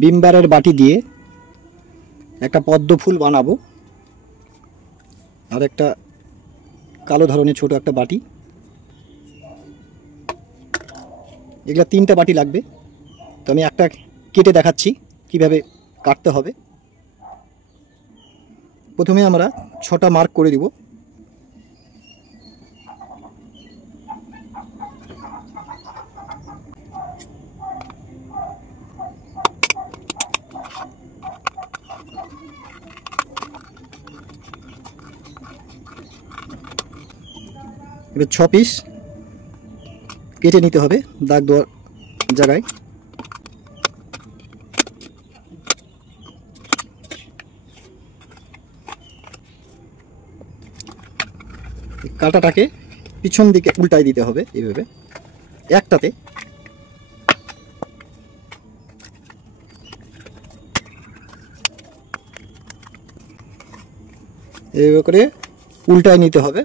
বিমবারের বাটি দিয়ে একটা পদ্ম ফুল বানাবো। আর একটা কালো ধরনের ছোট একটা বাটি, এগুলা 3টা বাটি লাগবে। তো আমি একটা কেটে দেখাচ্ছি কিভাবে কাটতে হবে। প্রথমে আমরা 6টা মার্ক করে দিব। এবার 6 পিস কেটে নিতে হবে দাগ দেওয়ার জায়গায়। কাঁটাটাকে পিছন দিকে উল্টাই দিতে হবে এইভাবে, একটাতে এইভাবে করে উল্টায় নিতে হবে।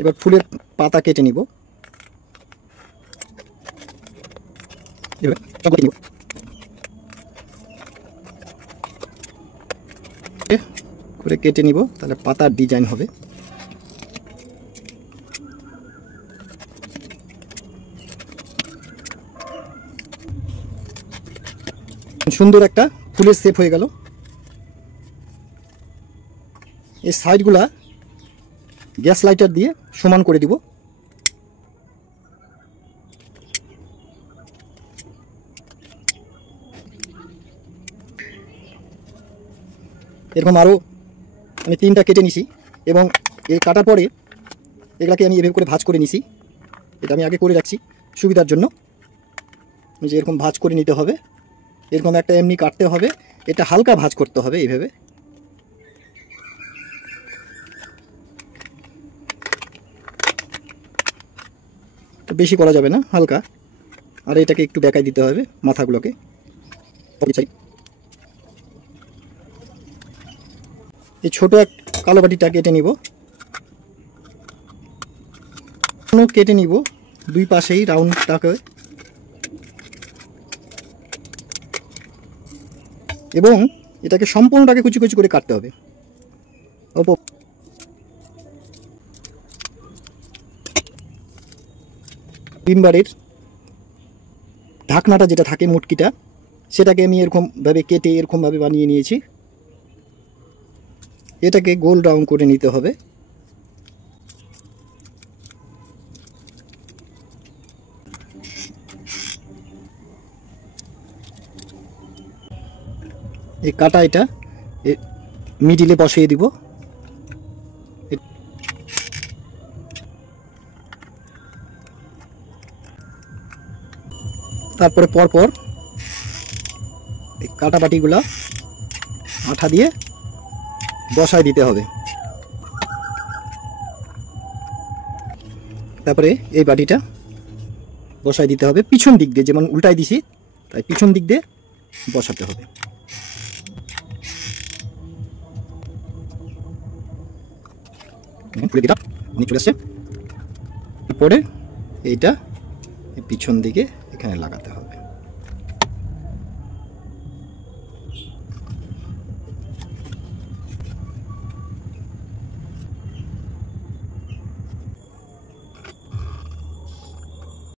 এবার ফুলের পাতা কেটে নিব, করে কেটে নিব, তাহলে পাতার ডিজাইন হবে। সুন্দর একটা ফুলের শেপ হয়ে গেল। এই সাইডগুলা গ্যাস লাইটার দিয়ে সমান করে দিব। এরকম আরও আমি 3টা কেটে নিছি এবং এই কাটার পরে এগুলাকে আমি এভাবে করে ভাঁজ করে নিছি। এটা আমি আগে করে রাখছি সুবিধার জন্য, যে এরকম ভাঁজ করে নিতে হবে। এরকম একটা এমনি কাটতে হবে, এটা হালকা ভাঁজ করতে হবে এইভাবে। বেশি করা যাবে না, হালকা। আর এটাকে একটু বেঁকাই দিতে হবে মাথাগুলোকে। এই ছোট এক কালো বাটিটা কেটে নিব, কেটে নিব দুই পাশেই রাউন্ডটাকে, এবং এটাকে সম্পূর্ণটাকে কুচি কুচি করে কাটতে হবে। বিমবারের ঢাকনাটা যেটা থাকে মুটকিটা, সেটাকে আমি এরকমভাবে কেটে এরকমভাবে বানিয়ে নিয়েছি। এটাকে গোল রাউন্ড করে নিতে হবে। এই কাটা এটা মিডিলে বসিয়ে দিব। তারপরে পরপর এই কাটা বাটিগুলা আঠা দিয়ে বসায় দিতে হবে। তারপরে এই বাটিটা বসায় দিতে হবে পিছন দিক দিয়ে, যেমন উল্টাই দিছি তাই পিছন দিক দিয়ে বসাতে হবে। চলে আসছে, পরে এইটা পিছন দিকে এখানে লাগাতে হবে।